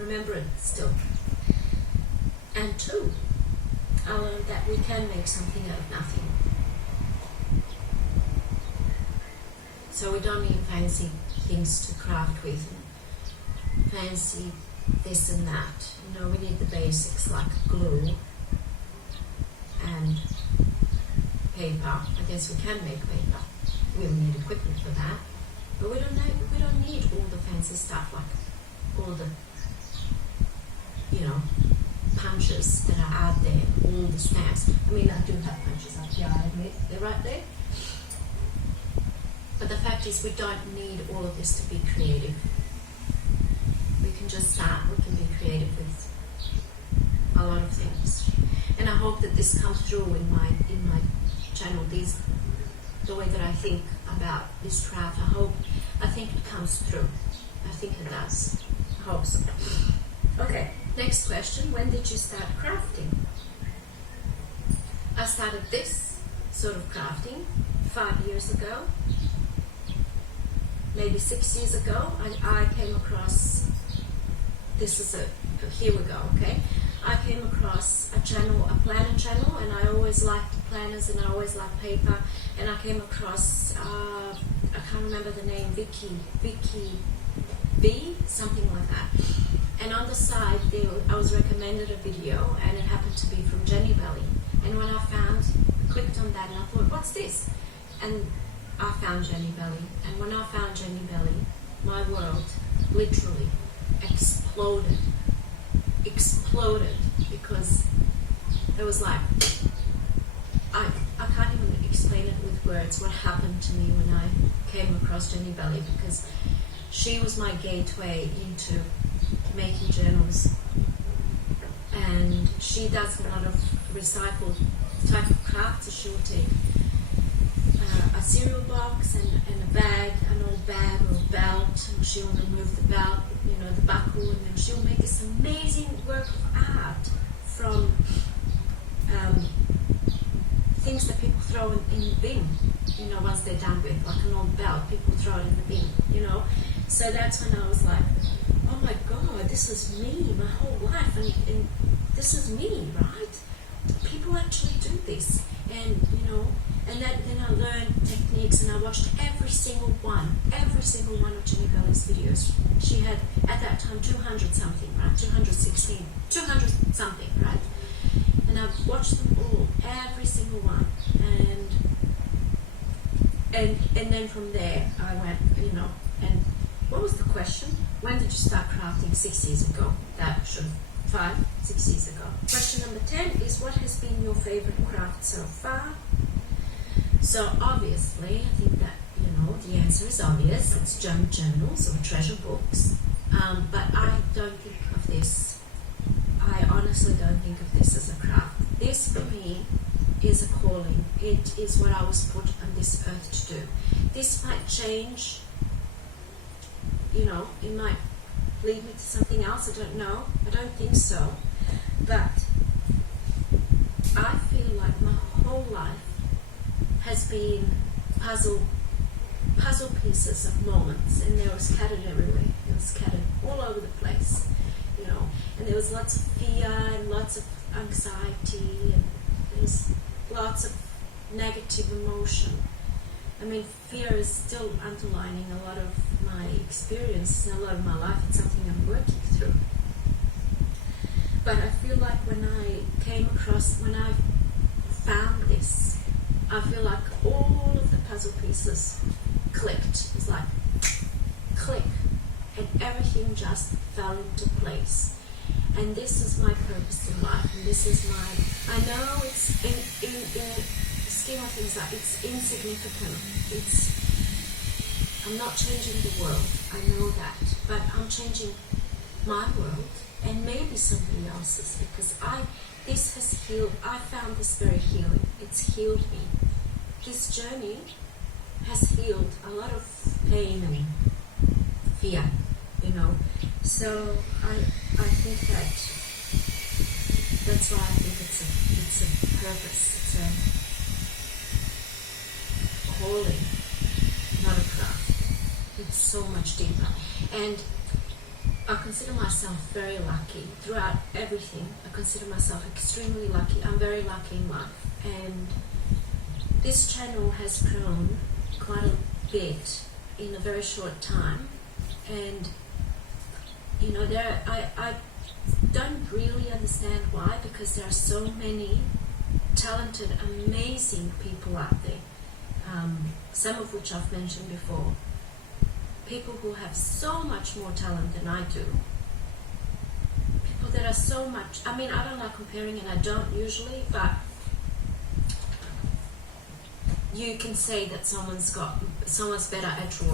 remember it still. And 2, I learned that we can make something out of nothing. So we don't need fancy things to craft with, and fancy this and that. You know, we need the basics like glue and paper. I guess we can make paper. We'll need equipment for that. But we don't need all the fancy stuff, like all the, you know, punches that are out there, all the stamps. I mean, I do have punches up here, I admit, they're right there. But the fact is, we don't need all of this to be creative. We can just start, we can be creative with a lot of things. And I hope that this comes through in my channel, the way that I think about this craft. I think it comes through. I think it does. I hope so. Okay, next question. When did you start crafting? I started this sort of crafting 5 years ago. Maybe 6 years ago. I came across, here we go, okay? I came across a planner channel, and I always liked planners and I always liked paper, and I came across, I can't remember the name, Vicky B, something like that. And on the side, I was recommended a video, and it happened to be from Jenny Belly. And when I clicked on that, and I thought, what's this? And I found Jenny Belly. And when I found Jenny Belly, my world literally exploded, because it was like, I can't even explain it with words what happened to me when I came across Jenny Belly, because she was my gateway into making journals. And she does a lot of recycled type of crafts. So she will take a cereal box and a bag, an old bag or a belt, and she'll remove the belt, you know, the buckle, and then she'll make this amazing work of art from things that people throw in the bin, you know, once they're done with, like an old belt, people throw it in the bin, you know. So that's when I was like, oh my God, this is me, my whole life, and this is me, right? People actually do this, and you know, and then I learned techniques, and I watched every single one of Jenny Belly's videos. She had at that time 200 something, right? 200 something, right? And I've watched them all, every single one, and then from there I went, you know. And what was the question? When did you start crafting? 6 years ago. That should 6 years ago. Question number 10 is, what has been your favorite craft so far? So obviously, I think that, you know, the answer is obvious. It's junk journals or treasure books. But I don't think of this, I honestly don't think of this as a craft. This for me is a calling. It is what I was put on this earth to do. This might change, you know, it might lead me to something else, I don't know. I don't think so. But I feel like my whole life has been puzzle pieces of moments, and they were scattered everywhere. They were scattered all over the place, you know. And there was lots of fear and lots of anxiety, and there's lots of negative emotion. I mean, fear is still underlining a lot of my experience and a lot of my life. It's something I'm working through. But I feel like when I found this, I feel like all of the puzzle pieces clicked. It's like, click, and everything just fell into place. And this is my purpose in life, and this is I know it's in the scheme of things, like it's insignificant. I'm not changing the world, I know that, but I'm changing my world and maybe somebody else's, because this has healed. I found this very healing. It's healed me. This journey has healed a lot of pain and fear, you know. So I think that's why I think it's a purpose, it's a calling, not a craft. It's so much deeper. And I consider myself very lucky throughout everything. I consider myself extremely lucky. I'm very lucky in life, and this channel has grown quite a bit in a very short time. And you know, I don't really understand why, because there are so many talented, amazing people out there, some of which I've mentioned before. People who have so much more talent than I do. People that are so much, I mean, I don't like comparing, and I don't usually, but you can say that someone's better at drawing.